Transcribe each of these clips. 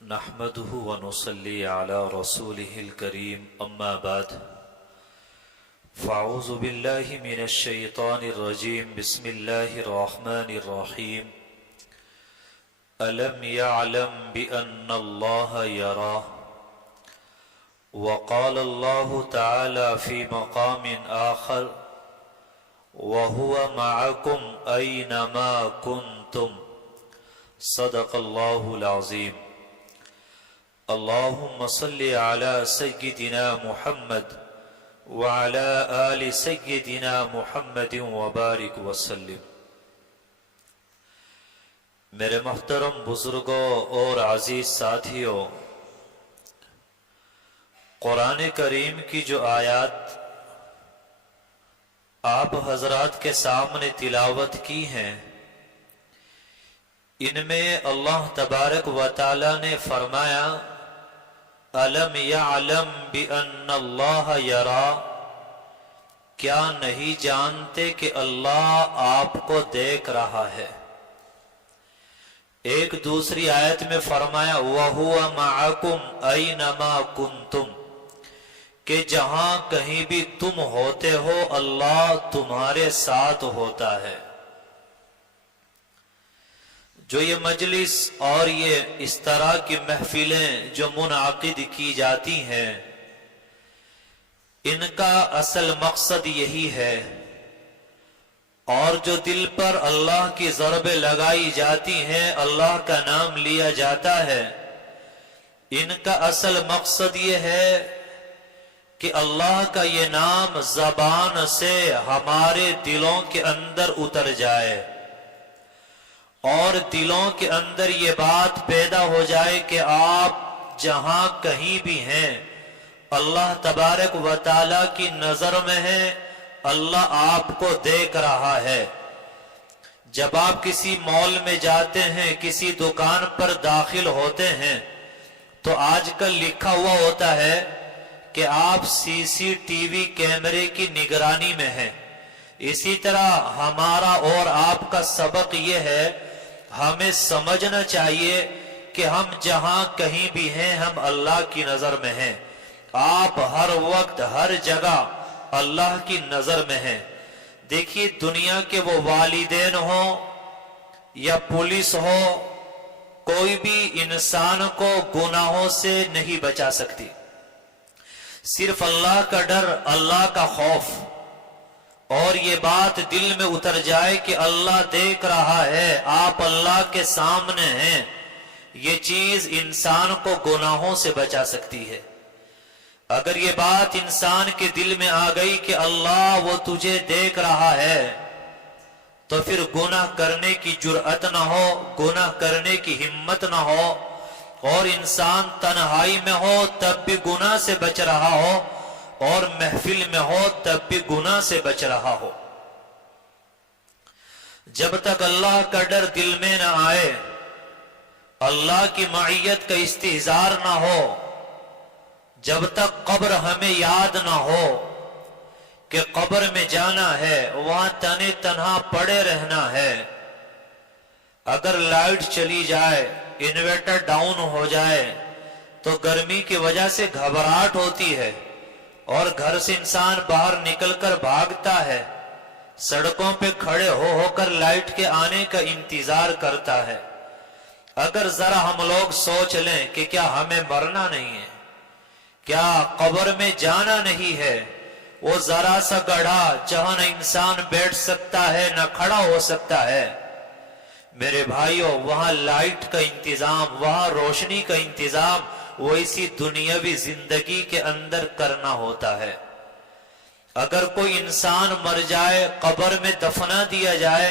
نحمده ونصلي على رسوله الكريم أما بعد فأعوذ بالله من الشيطان الرجيم بسم الله الرحمن الرحيم ألم يعلم بأن الله يراه وقال الله تعالى في مقام آخر وهو معكم أينما كنتم صدق الله العظيم اللهم صل على سيدنا محمد وعلى آل سيدنا محمد وبارك وسلم۔ میرے محترم بزرگوں اور عزیز ساتھیوں، قرآن کریم کی جو آیات آپ حضرات کے سامنے تلاوت کی ہیں، ان میں اللہ تبارک و تعالی نے فرمایا الم یعلم بأن اللہ یرا، کیا نہیں جانتے کہ اللہ آپ کو دیکھ رہا ہے۔ ایک دوسری آیت میں فرمایا وَهُوَ مَعَكُمْ أَيْنَمَا كُنْتُمْ، کہ جہاں کہیں بھی تم ہوتے ہو اللہ تمہارے ساتھ ہوتا ہے۔ جو یہ مجلس اور یہ اس طرح کی محفلیں جو منعقد کی جاتی ہیں، ان کا اصل مقصد یہی ہے، اور جو دل پر اللہ کی ضربیں لگائی جاتی ہیں، اللہ کا نام لیا جاتا ہے، ان کا اصل مقصد یہ ہے کہ اللہ کا یہ نام زبان سے ہمارے دلوں کے اندر اتر جائے، اور دلوں کے اندر یہ بات پیدا ہو جائے کہ آپ جہاں کہیں بھی ہیں اللہ تبارک و تعالی کی نظر میں ہیں، اللہ آپ کو دیکھ رہا ہے۔ جب آپ کسی مال میں جاتے ہیں، کسی دکان پر داخل ہوتے ہیں، تو آج کل لکھا ہوا ہوتا ہے کہ آپ سی سی ٹی وی کیمرے کی نگرانی میں ہیں۔ اسی طرح ہمارا اور آپ کا سبق یہ ہے، ہمیں سمجھنا چاہیے کہ ہم جہاں کہیں بھی ہیں ہم اللہ کی نظر میں ہیں۔ آپ ہر وقت ہر جگہ اللہ کی نظر میں ہیں۔ دیکھیے دنیا کے وہ والدین ہوں یا پولیس ہو، کوئی بھی انسان کو گناہوں سے نہیں بچا سکتی۔ صرف اللہ کا ڈر، اللہ کا خوف، اور یہ بات دل میں اتر جائے کہ اللہ دیکھ رہا ہے، آپ اللہ کے سامنے ہیں، یہ چیز انسان کو گناہوں سے بچا سکتی ہے۔ اگر یہ بات انسان کے دل میں آ گئی کہ اللہ وہ تجھے دیکھ رہا ہے، تو پھر گناہ کرنے کی جرأت نہ ہو، گناہ کرنے کی ہمت نہ ہو، اور انسان تنہائی میں ہو تب بھی گناہ سے بچ رہا ہو، اور محفل میں ہو تب بھی گناہ سے بچ رہا ہو۔ جب تک اللہ کا ڈر دل میں نہ آئے، اللہ کی معیت کا استحضار نہ ہو، جب تک قبر ہمیں یاد نہ ہو کہ قبر میں جانا ہے، وہاں تنے تنہا پڑے رہنا ہے، اگر لائٹ چلی جائے، انورٹر ڈاؤن ہو جائے تو گرمی کی وجہ سے گھبراہٹ ہوتی ہے، اور گھر سے انسان باہر نکل کر بھاگتا ہے، سڑکوں پہ کھڑے ہو کر لائٹ کے آنے کا انتظار کرتا ہے۔ اگر ذرا ہم لوگ سوچ لیں کہ کیا ہمیں مرنا نہیں ہے، کیا قبر میں جانا نہیں ہے، وہ ذرا سا گڑھا جہاں نہ انسان بیٹھ سکتا ہے نہ کھڑا ہو سکتا ہے، میرے بھائیوں وہاں لائٹ کا انتظام، وہاں روشنی کا انتظام وہ اسی دنیاوی زندگی کے اندر کرنا ہوتا ہے۔ اگر کوئی انسان مر جائے، قبر میں دفنا دیا جائے،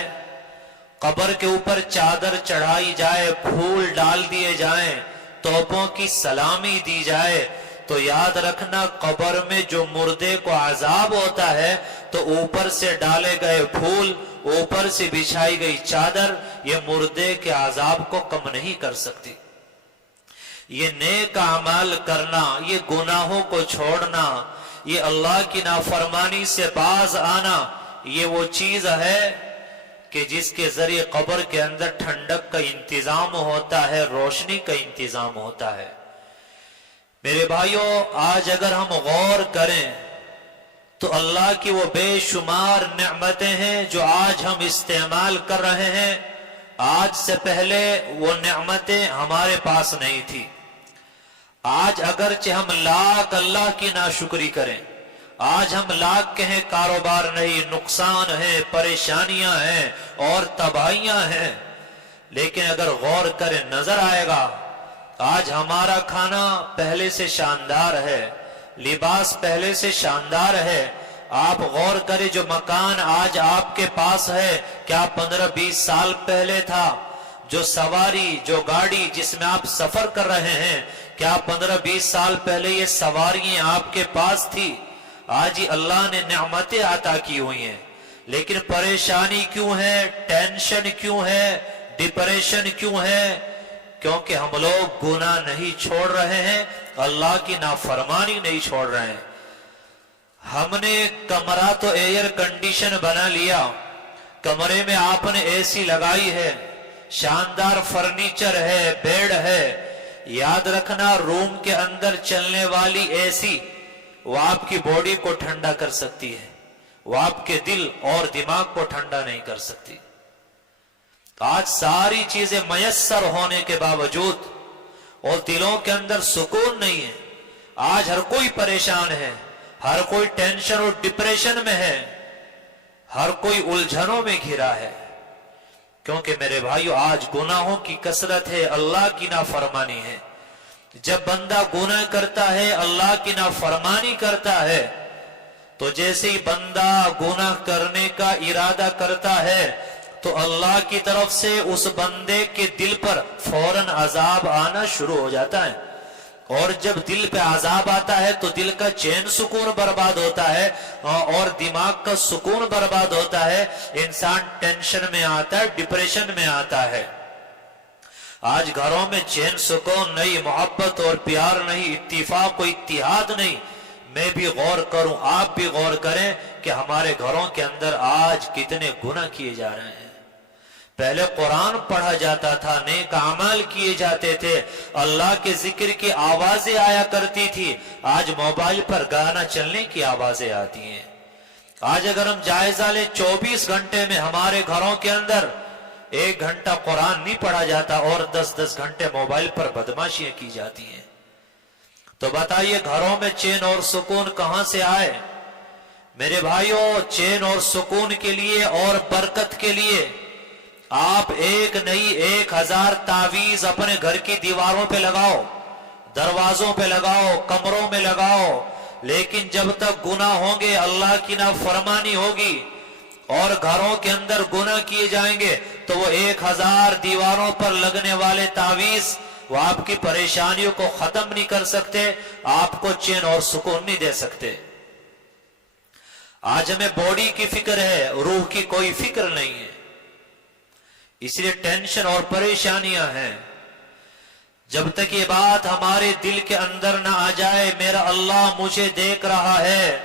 قبر کے اوپر چادر چڑھائی جائے، پھول ڈال دیے جائیں، توپوں کی سلامی دی جائے، تو یاد رکھنا قبر میں جو مردے کو عذاب ہوتا ہے تو اوپر سے ڈالے گئے پھول، اوپر سے بچھائی گئی چادر، یہ مردے کے عذاب کو کم نہیں کر سکتی۔ یہ نیک اعمال کرنا، یہ گناہوں کو چھوڑنا، یہ اللہ کی نافرمانی سے باز آنا، یہ وہ چیز ہے کہ جس کے ذریعے قبر کے اندر ٹھنڈک کا انتظام ہوتا ہے، روشنی کا انتظام ہوتا ہے۔ میرے بھائیوں، آج اگر ہم غور کریں تو اللہ کی وہ بے شمار نعمتیں ہیں جو آج ہم استعمال کر رہے ہیں، آج سے پہلے وہ نعمتیں ہمارے پاس نہیں تھی۔ آج اگرچہ ہم لاکھ اللہ کی ناشکری کریں، آج ہم لاکھ کہیں کاروبار نہیں، نقصان ہے، پریشانیاں ہیں اور تباہیاں ہیں، لیکن اگر غور کریں نظر آئے گا آج ہمارا کھانا پہلے سے شاندار ہے، لباس پہلے سے شاندار ہے۔ آپ غور کریں جو مکان آج آپ کے پاس ہے کیا 15-20 سال پہلے تھا؟ جو سواری، جو گاڑی جس میں آپ سفر کر رہے ہیں، کیا 15-20 سال پہلے یہ سواریاں آپ کے پاس تھی؟ آج ہی اللہ نے نعمتیں عطا کی ہوئی ہیں، لیکن پریشانی کیوں ہے، ٹینشن کیوں ہے، ڈپریشن کیوں ہے؟ کیونکہ ہم لوگ گناہ نہیں چھوڑ رہے ہیں، اللہ کی نافرمانی نہیں چھوڑ رہے ہیں۔ ہم نے کمرہ تو ایئر کنڈیشن بنا لیا، کمرے میں آپ نے اے سی لگائی ہے، شاندار فرنیچر ہے، بیڈ ہے، یاد رکھنا روم کے اندر چلنے والی اے سی وہ آپ کی باڈی کو ٹھنڈا کر سکتی ہے، وہ آپ کے دل اور دماغ کو ٹھنڈا نہیں کر سکتی۔ آج ساری چیزیں میسر ہونے کے باوجود اور دلوں کے اندر سکون نہیں ہے۔ آج ہر کوئی پریشان ہے، ہر کوئی ٹینشن اور ڈپریشن میں ہے، ہر کوئی الجھنوں میں گھرا ہے، کیونکہ میرے بھائیو آج گناہوں کی کثرت ہے، اللہ کی نافرمانی ہے۔ جب بندہ گناہ کرتا ہے، اللہ کی نافرمانی کرتا ہے، تو جیسے ہی بندہ گناہ کرنے کا ارادہ کرتا ہے تو اللہ کی طرف سے اس بندے کے دل پر فوراً عذاب آنا شروع ہو جاتا ہے، اور جب دل پہ عذاب آتا ہے تو دل کا چین سکون برباد ہوتا ہے اور دماغ کا سکون برباد ہوتا ہے، انسان ٹینشن میں آتا ہے، ڈپریشن میں آتا ہے۔ آج گھروں میں چین سکون نہیں، محبت اور پیار نہیں، اتفاق و اتحاد نہیں۔ میں بھی غور کروں، آپ بھی غور کریں کہ ہمارے گھروں کے اندر آج کتنے گناہ کیے جا رہے ہیں۔ پہلے قرآن پڑھا جاتا تھا، نیک اعمال کیے جاتے تھے، اللہ کے ذکر کی آوازیں آیا کرتی تھی، آج موبائل پر گانا چلنے کی آوازیں آتی ہیں۔ آج اگر ہم جائزہ لیں 24 گھنٹے میں ہمارے گھروں کے اندر 1 گھنٹہ قرآن نہیں پڑھا جاتا اور 10-10 گھنٹے موبائل پر بدماشیاں کی جاتی ہیں، تو بتائیے گھروں میں چین اور سکون کہاں سے آئے؟ میرے بھائیوں، چین اور سکون کے لیے اور برکت کے لیے آپ ایک نہیں 1000 تعویذ اپنے گھر کی دیواروں پہ لگاؤ، دروازوں پہ لگاؤ، کمروں میں لگاؤ، لیکن جب تک گناہ ہوں گے، اللہ کی نافرمانی ہوگی اور گھروں کے اندر گناہ کیے جائیں گے تو وہ 1000 دیواروں پر لگنے والے تعویذ وہ آپ کی پریشانیوں کو ختم نہیں کر سکتے، آپ کو چین اور سکون نہیں دے سکتے۔ آج ہمیں باڈی کی فکر ہے، روح کی کوئی فکر نہیں ہے، اس لیے ٹینشن اور پریشانیاں ہیں۔ جب تک یہ بات ہمارے دل کے اندر نہ آ جائے میرا اللہ مجھے دیکھ رہا ہے،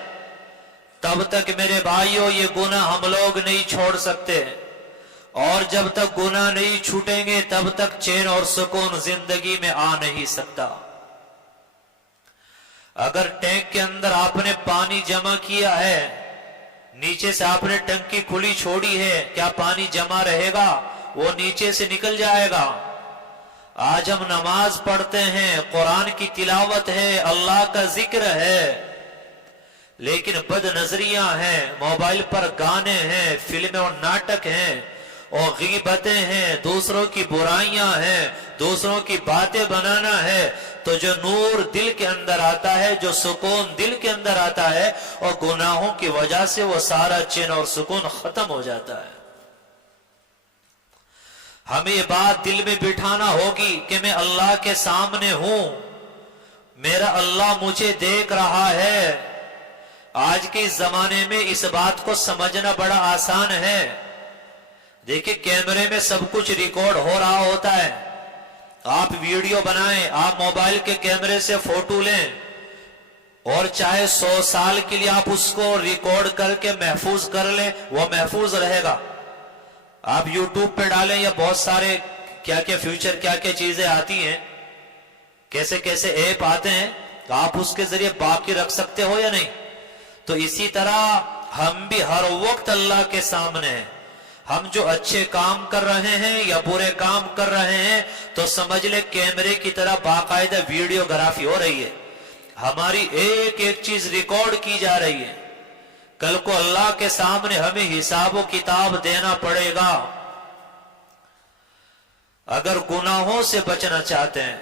تب تک میرے بھائیوں یہ گناہ ہم لوگ نہیں چھوڑ سکتے، اور جب تک گناہ نہیں چھوٹیں گے تب تک چین اور سکون زندگی میں آ نہیں سکتا۔ اگر ٹینک کے اندر آپ نے پانی جمع کیا ہے، نیچے سے آپ نے ٹنکی کھلی چھوڑی ہے، کیا پانی جمع رہے گا؟ وہ نیچے سے نکل جائے گا۔ آج ہم نماز پڑھتے ہیں، قرآن کی تلاوت ہے، اللہ کا ذکر ہے، لیکن بد نظریاں ہیں، موبائل پر گانے ہیں، فلمیں اور ناٹک ہیں، اور غیبتیں ہیں، دوسروں کی برائیاں ہیں، دوسروں کی باتیں بنانا ہے، تو جو نور دل کے اندر آتا ہے، جو سکون دل کے اندر آتا ہے، اور گناہوں کی وجہ سے وہ سارا چین اور سکون ختم ہو جاتا ہے۔ ہمیں یہ بات دل میں بٹھانا ہوگی کہ میں اللہ کے سامنے ہوں، میرا اللہ مجھے دیکھ رہا ہے۔ آج کے زمانے میں اس بات کو سمجھنا بڑا آسان ہے۔ دیکھیں کیمرے میں سب کچھ ریکارڈ ہو رہا ہوتا ہے، آپ ویڈیو بنائیں، آپ موبائل کے کیمرے سے فوٹو لیں، اور چاہے 100 سال کے لیے آپ اس کو ریکارڈ کر کے محفوظ کر لیں، وہ محفوظ رہے گا۔ آپ یوٹیوب پہ ڈالیں یا بہت سارے کیا کیا فیوچر کیا کیا چیزیں آتی ہیں، کیسے کیسے ایپ آتے ہیں، آپ اس کے ذریعے باقی رکھ سکتے ہو یا نہیں؟ تو اسی طرح ہم بھی ہر وقت اللہ کے سامنے ہیں. ہم جو اچھے کام کر رہے ہیں یا برے کام کر رہے ہیں تو سمجھ لے کیمرے کی طرح باقاعدہ ویڈیوگرافی ہو رہی ہے، ہماری ایک ایک چیز ریکارڈ کی جا رہی ہے. کل کو اللہ کے سامنے ہمیں حساب و کتاب دینا پڑے گا. اگر گناہوں سے بچنا چاہتے ہیں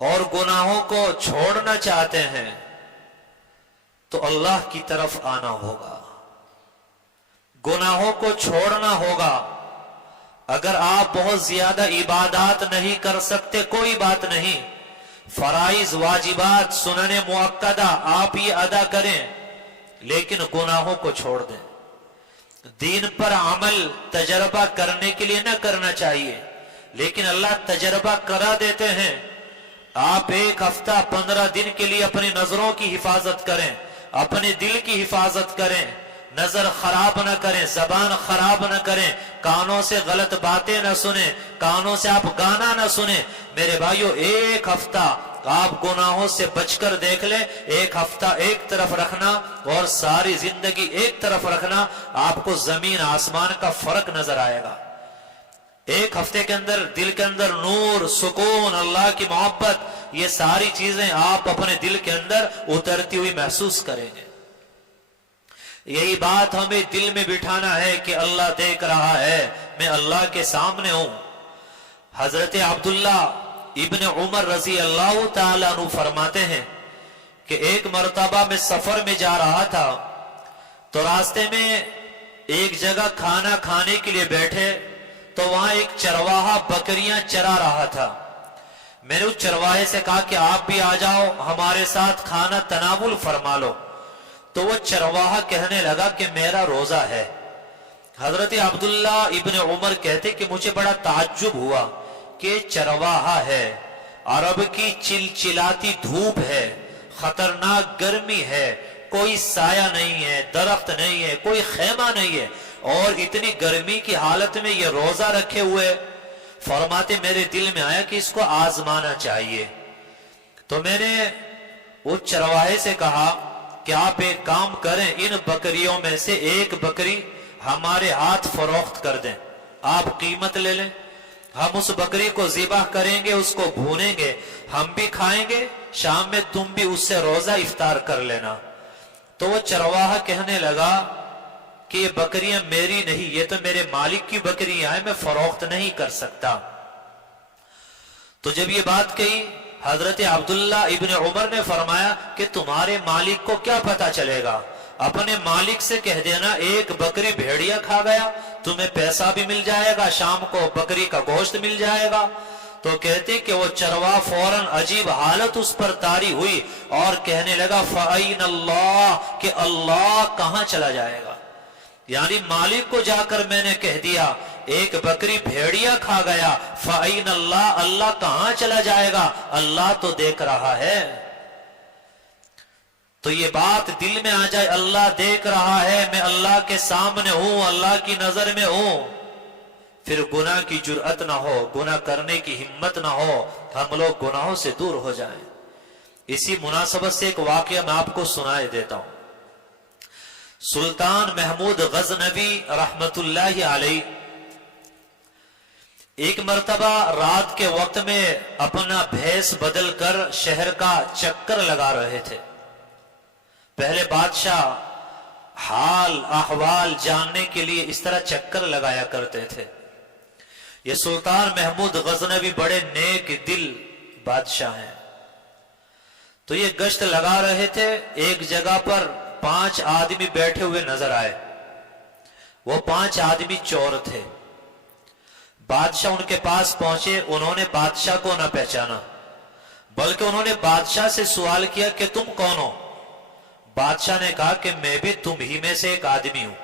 اور گناہوں کو چھوڑنا چاہتے ہیں تو اللہ کی طرف آنا ہوگا، گناہوں کو چھوڑنا ہوگا. اگر آپ بہت زیادہ عبادات نہیں کر سکتے کوئی بات نہیں، فرائض واجبات سنن مؤکدہ آپ یہ ادا کریں، لیکن گناہوں کو چھوڑ دیں. دین پر عمل تجربہ کرنے کے لیے نہ کرنا چاہیے، لیکن اللہ تجربہ کرا دیتے ہیں. آپ ایک ہفتہ 15 دن کے لیے اپنی نظروں کی حفاظت کریں، اپنے دل کی حفاظت کریں، نظر خراب نہ کریں، زبان خراب نہ کریں، کانوں سے غلط باتیں نہ سنیں، کانوں سے آپ گانا نہ سنیں. میرے بھائیو، ایک ہفتہ آپ گناہوں سے بچ کر دیکھ لیں. ایک ہفتہ ایک طرف رکھنا اور ساری زندگی ایک طرف رکھنا، آپ کو زمین آسمان کا فرق نظر آئے گا. ایک ہفتے کے اندر دل کے اندر نور، سکون، اللہ کی محبت، یہ ساری چیزیں آپ اپنے دل کے اندر اترتی ہوئی محسوس کریں گے. یہی بات ہمیں دل میں بٹھانا ہے کہ اللہ دیکھ رہا ہے، میں اللہ کے سامنے ہوں. حضرت عبداللہ ابن عمر رضی اللہ تعالیٰ عنہ فرماتے ہیں کہ ایک مرتبہ میں سفر میں جا رہا تھا تو راستے میں ایک جگہ کھانا کھانے کے لیے بیٹھے تو وہاں ایک چرواہا بکریاں چرا رہا تھا. میں نے اس چرواہے سے کہا کہ آپ بھی آ جاؤ، ہمارے ساتھ کھانا تناول فرما لو. تو وہ چرواہا کہنے لگا کہ میرا روزہ ہے. حضرت عبداللہ ابن عمر کہتے کہ مجھے بڑا تعجب ہوا کہ چرواہا ہے، عرب کی چلچلاتی دھوپ ہے، خطرناک گرمی ہے، کوئی سایہ نہیں ہے، درخت نہیں ہے، کوئی خیمہ نہیں ہے، اور اتنی گرمی کی حالت میں یہ روزہ رکھے ہوئے. فرماتے میرے دل میں آیا کہ اس کو آزمانا چاہیے. تو میں نے اس چرواہے سے کہا کہ آپ ایک کام کریں، ان بکریوں میں سے ایک بکری ہمارے ہاتھ فروخت کر دیں، آپ قیمت لے لیں، ہم اس بکری کو ذبح کریں گے، اس کو بھونیں گے، ہم بھی کھائیں گے، شام میں تم بھی اس سے روزہ افطار کر لینا. تو وہ چرواہا کہنے لگا کہ یہ بکریاں میری نہیں، یہ تو میرے مالک کی بکریاں ہیں، میں فروخت نہیں کر سکتا. تو جب یہ بات کہی، حضرت عبداللہ ابن عمر نے فرمایا کہ تمہارے مالک کو کیا پتا چلے گا، اپنے مالک سے کہہ دینا ایک بکری بھیڑیا کھا گیا، تمہیں پیسہ بھی مل جائے گا، شام کو بکری کا گوشت مل جائے گا. تو کہتے کہ وہ چرواہ فوراً عجیب حالت اس پر طاری ہوئی اور کہنے لگا فَأَيْنَ اللَّهُ، کہ اللہ کہاں چلا جائے گا. یعنی مالک کو جا کر میں نے کہہ دیا ایک بکری بھیڑیا کھا گیا، فَأَيْنَ اللَّهُ، اللہ کہاں چلا جائے گا، اللہ تو دیکھ رہا ہے. تو یہ بات دل میں آ جائے، اللہ دیکھ رہا ہے، میں اللہ کے سامنے ہوں، اللہ کی نظر میں ہوں، پھر گناہ کی جرأت نہ ہو، گناہ کرنے کی ہمت نہ ہو، ہم لوگ گناہوں سے دور ہو جائیں. اسی مناسبت سے ایک واقعہ میں آپ کو سنائے دیتا ہوں. سلطان محمود غزنوی رحمت اللہ علیہ ایک مرتبہ رات کے وقت میں اپنا بھیس بدل کر شہر کا چکر لگا رہے تھے. پہلے بادشاہ حال احوال جاننے کے لیے اس طرح چکر لگایا کرتے تھے. یہ سلطان محمود غزنوی بڑے نیک دل بادشاہ ہیں. تو یہ گشت لگا رہے تھے، ایک جگہ پر 5 آدمی بیٹھے ہوئے نظر آئے. وہ 5 آدمی چور تھے. بادشاہ ان کے پاس پہنچے، انہوں نے بادشاہ کو نہ پہچانا، بلکہ انہوں نے بادشاہ سے سوال کیا کہ تم کون ہو. بادشاہ نے کہا کہ میں بھی تم ہی میں سے ایک آدمی ہوں.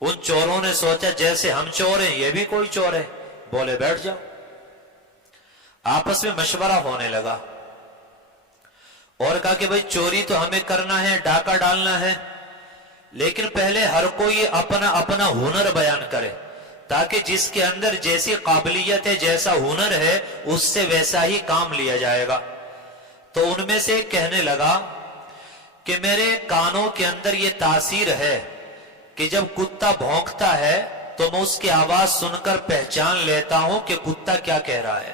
ان چوروں نے سوچا جیسے ہم چور ہیں یہ بھی کوئی چور ہے، بولے بیٹھ جاؤ. آپس میں مشورہ ہونے لگا اور کہا کہ بھئی چوری تو ہمیں کرنا ہے، ڈاکہ ڈالنا ہے، لیکن پہلے ہر کوئی اپنا اپنا ہنر بیان کرے، تاکہ جس کے اندر جیسی قابلیت ہے، جیسا ہنر ہے، اس سے ویسا ہی کام لیا جائے گا۔ تو ان میں سے کہنے لگا کہ میرے کانوں کے اندر یہ تاثیر ہے کہ جب کتا بھونکتا ہے تو میں اس کی آواز سن کر پہچان لیتا ہوں کہ کتا کیا کہہ رہا ہے۔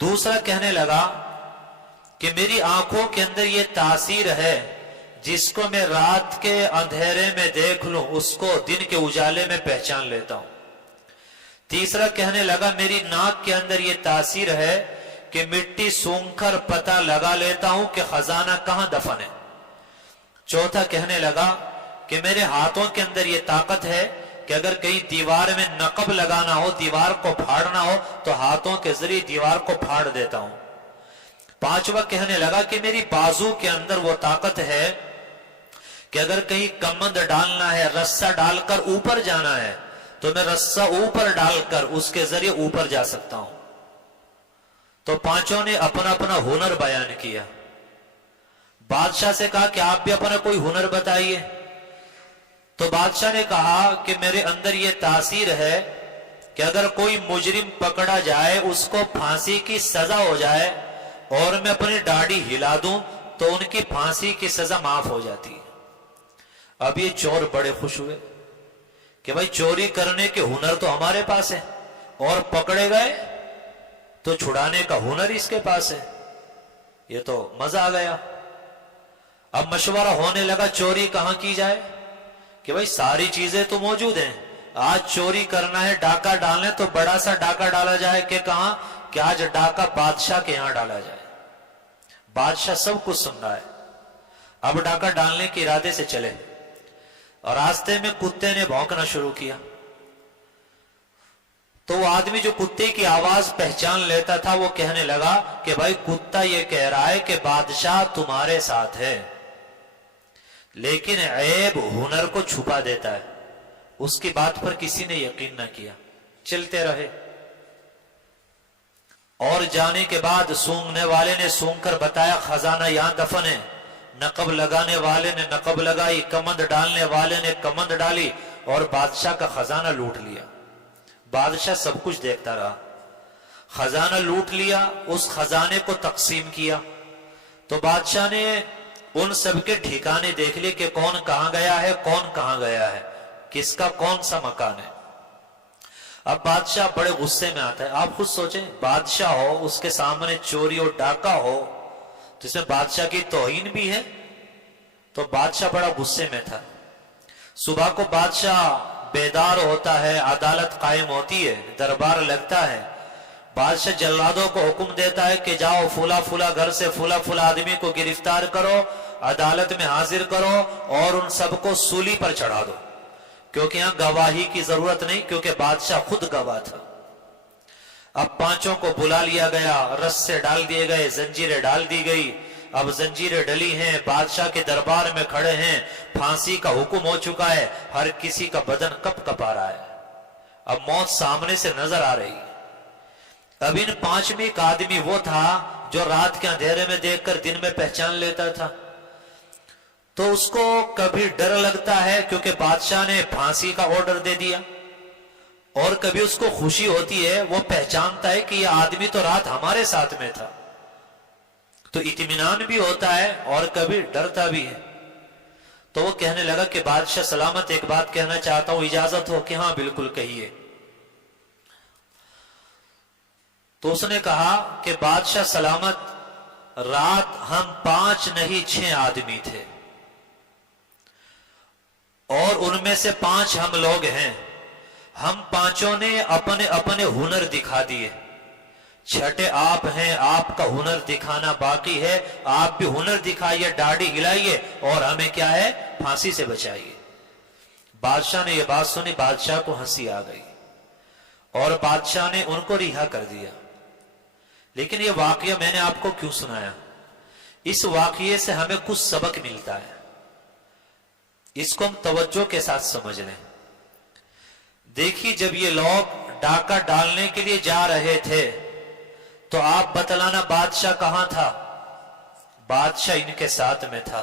دوسرا کہنے لگا کہ میری آنکھوں کے اندر یہ تاثیر ہے، جس کو میں رات کے اندھیرے میں دیکھ لوں اس کو دن کے اجالے میں پہچان لیتا ہوں۔ تیسرا کہنے لگا میری ناک کے اندر یہ تاثیر ہے کہ مٹی سونگھ کر پتہ لگا لیتا ہوں کہ خزانہ کہاں دفن ہے۔ چوتھا کہنے لگا کہ میرے ہاتھوں کے اندر یہ طاقت ہے کہ اگر کہیں دیوار میں نقب لگانا ہو، دیوار کو پھاڑنا ہو، تو ہاتھوں کے ذریعے دیوار کو پھاڑ دیتا ہوں۔ پانچواں کہنے لگا کہ میری بازو کے اندر وہ طاقت ہے کہ اگر کہیں کمند ڈالنا ہے، رسہ ڈال کر اوپر جانا ہے، تو میں رسہ اوپر ڈال کر اس کے ذریعے اوپر جا سکتا ہوں۔ تو پانچوں نے اپنا اپنا ہنر بیان کیا۔ بادشاہ سے کہا کہ آپ بھی اپنا کوئی ہنر بتائیے۔ تو بادشاہ نے کہا کہ میرے اندر یہ تاثیر ہے کہ اگر کوئی مجرم پکڑا جائے، اس کو پھانسی کی سزا ہو جائے، اور میں اپنی داڑھی ہلا دوں تو ان کی پھانسی کی سزا معاف ہو جاتی ہے۔ اب یہ چور بڑے خوش ہوئے کہ بھائی چوری کرنے کے ہنر تو ہمارے پاس ہے، اور پکڑے گئے تو چھڑانے کا ہنر اس کے پاس ہے، یہ تو مزہ آ گیا۔ اب مشورہ ہونے لگا چوری کہاں کی جائے، کہ بھائی ساری چیزیں تو موجود ہیں، آج چوری کرنا ہے، ڈاکہ ڈالنے تو بڑا سا ڈاکہ ڈالا جائے کہ کہاں، کہ آج ڈاکہ بادشاہ کے یہاں ڈالا جائے۔ بادشاہ سب کچھ سن رہا ہے۔ اب ڈاکہ ڈالنے کے ارادے سے چلے، اور راستے میں کتے نے بھونکنا شروع کیا۔ تو وہ آدمی جو کتے کی آواز پہچان لیتا تھا، وہ کہنے لگا کہ بھائی کتا یہ کہہ رہا ہے کہ بادشاہ تمہارے ساتھ ہے، لیکن عیب ہنر کو چھپا دیتا ہے۔ اس کی بات پر کسی نے یقین نہ کیا، چلتے رہے۔ اور جانے کے بعد سونگنے والے نے سونگ کر بتایا خزانہ یہاں دفن ہے، نقب لگانے والے نے نقب لگائی، کمند ڈالنے والے نے کمند ڈالی، اور بادشاہ کا خزانہ لوٹ لیا۔ بادشاہ سب کچھ دیکھتا رہا، خزانہ لوٹ لیا، اس خزانے کو تقسیم کیا۔ تو بادشاہ نے ان سب کے ٹھکانے دیکھ لیے کہ کون کہاں گیا ہے، کون کہاں گیا ہے، کس کا کون سا مکان ہے۔ اب بادشاہ بڑے غصے میں آتا ہے۔ آپ خود سوچیں، بادشاہ ہو، اس کے سامنے چوری اور ڈاکہ ہو، تو اس میں بادشاہ کی توہین بھی ہے۔ تو بادشاہ بڑا غصے میں تھا۔ صبح کو بادشاہ بیدار ہوتا ہے، عدالت قائم ہوتی ہے، دربار لگتا ہے۔ بادشاہ جلادوں کو حکم دیتا ہے کہ جاؤ فلا فلا گھر سے فلا فلا آدمی کو گرفتار کرو، عدالت میں حاضر کرو، اور ان سب کو سولی پر چڑھا دو، کیونکہ یہاں گواہی کی ضرورت نہیں، کیونکہ بادشاہ خود گواہ تھا۔ اب پانچوں کو بلا لیا گیا، رسے ڈال دیے گئے، زنجیریں ڈال دی گئی۔ اب زنجیریں ڈلی ہیں، بادشاہ کے دربار میں کھڑے ہیں، پھانسی کا حکم ہو چکا ہے، ہر کسی کا بدن کپ کپ آ رہا ہے۔ اب موت سامنے سے نظر آ رہی۔ اب ان پانچ میں ایک آدمی وہ تھا جو رات کے اندھیرے میں دیکھ کر دن میں پہچان لیتا تھا۔ تو اس کو کبھی ڈر لگتا ہے کیونکہ بادشاہ نے پھانسی کا آرڈر دے دیا، اور کبھی اس کو خوشی ہوتی ہے، وہ پہچانتا ہے کہ یہ آدمی تو رات ہمارے ساتھ میں تھا، تو اطمینان بھی ہوتا ہے اور کبھی ڈرتا بھی ہے۔ تو وہ کہنے لگا کہ بادشاہ سلامت، ایک بات کہنا چاہتا ہوں، اجازت ہو؟ کہ ہاں بالکل کہیے۔ تو اس نے کہا کہ بادشاہ سلامت، رات ہم 5 نہیں 6 آدمی تھے، اور ان میں سے 5 ہم لوگ ہیں۔ ہم پانچوں نے اپنے اپنے ہنر دکھا دیے، چھٹے آپ ہیں، آپ کا ہنر دکھانا باقی ہے، آپ بھی ہنر دکھائیے، داڑھی ہلائیے، اور ہمیں کیا ہے، پھانسی سے بچائیے۔ بادشاہ نے یہ بات سنی، بادشاہ کو ہنسی آ گئی، اور بادشاہ نے ان کو رہا کر دیا۔ لیکن یہ واقعہ میں نے آپ کو کیوں سنایا؟ اس واقعے سے ہمیں کچھ سبق ملتا ہے، اس کو ہم توجہ کے ساتھ سمجھ لیں۔ دیکھیے، جب یہ لوگ ڈاکہ ڈالنے کے لیے جا رہے تھے تو آپ بتلانا بادشاہ کہاں تھا؟ بادشاہ ان کے ساتھ میں تھا۔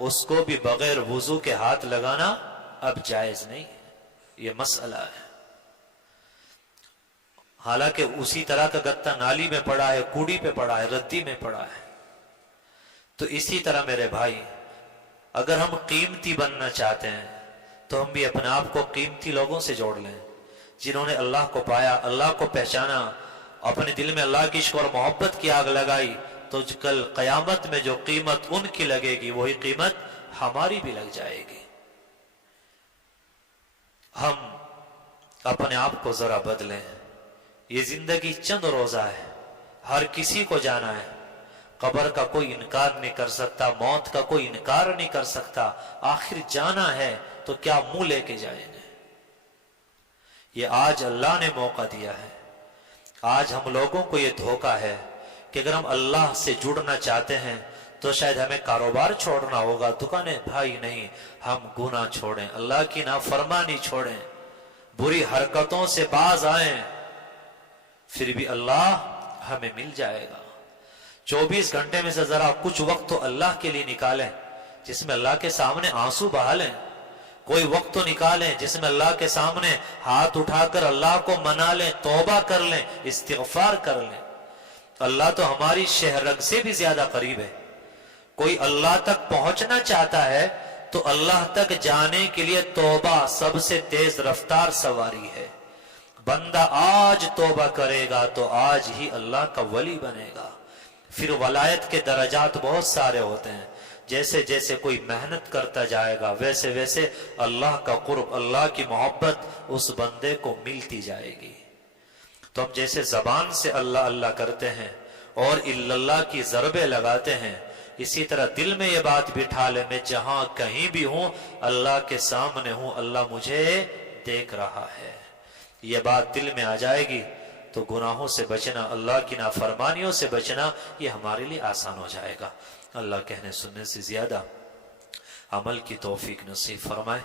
اس کو بھی بغیر وضو کے ہاتھ لگانا اب جائز نہیں ہے. یہ مسئلہ ہے. حالانکہ اسی طرح کا گتا نالی میں پڑا ہے، کوڑی پہ پڑا ہے، ردی میں پڑا ہے. تو اسی طرح میرے بھائی، اگر ہم قیمتی بننا چاہتے ہیں تو ہم بھی اپنے آپ کو قیمتی لوگوں سے جوڑ لیں، جنہوں نے اللہ کو پایا، اللہ کو پہچانا، اپنے دل میں اللہ کی عشق اور محبت کی آگ لگائی. تو کل قیامت میں جو قیمت ان کی لگے گی وہی قیمت ہماری بھی لگ جائے گی. ہم اپنے آپ کو ذرا بدلیں. یہ زندگی چند روزہ ہے، ہر کسی کو جانا ہے. قبر کا کوئی انکار نہیں کر سکتا، موت کا کوئی انکار نہیں کر سکتا. آخر جانا ہے تو کیا منہ لے کے جائیں گے؟ یہ آج اللہ نے موقع دیا ہے. آج ہم لوگوں کو یہ دھوکہ ہے کہ اگر ہم اللہ سے جڑنا چاہتے ہیں تو شاید ہمیں کاروبار چھوڑنا ہوگا. دکانیں بھائی نہیں، ہم گناہ چھوڑیں، اللہ کی نافرمانی چھوڑیں، بری حرکتوں سے باز آئیں، پھر بھی اللہ ہمیں مل جائے گا. 24 گھنٹے میں سے ذرا کچھ وقت تو اللہ کے لیے نکالیں جس میں اللہ کے سامنے آنسو بہا لیں. کوئی وقت تو نکالیں جس میں اللہ کے سامنے ہاتھ اٹھا کر اللہ کو منا لیں، توبہ کر لیں، استغفار کر لیں. اللہ تو ہماری شہرگ سے بھی زیادہ قریب ہے. کوئی اللہ تک پہنچنا چاہتا ہے تو اللہ تک جانے کے لیے توبہ سب سے تیز رفتار سواری ہے. بندہ آج توبہ کرے گا تو آج ہی اللہ کا ولی بنے گا. پھر ولایت کے درجات بہت سارے ہوتے ہیں. جیسے جیسے کوئی محنت کرتا جائے گا ویسے ویسے اللہ کا قرب، اللہ کی محبت اس بندے کو ملتی جائے گی. تو ہم جیسے زبان سے اللہ اللہ کرتے ہیں اور الا اللہ کی ضربیں لگاتے ہیں، اسی طرح دل میں یہ بات بٹھا لے، میں جہاں کہیں بھی ہوں اللہ کے سامنے ہوں، اللہ مجھے دیکھ رہا ہے. یہ بات دل میں آ جائے گی تو گناہوں سے بچنا، اللہ کی نافرمانیوں سے بچنا یہ ہمارے لیے آسان ہو جائے گا. اللہ کہنے سننے سے زیادہ عمل کی توفیق نصیب فرمائے.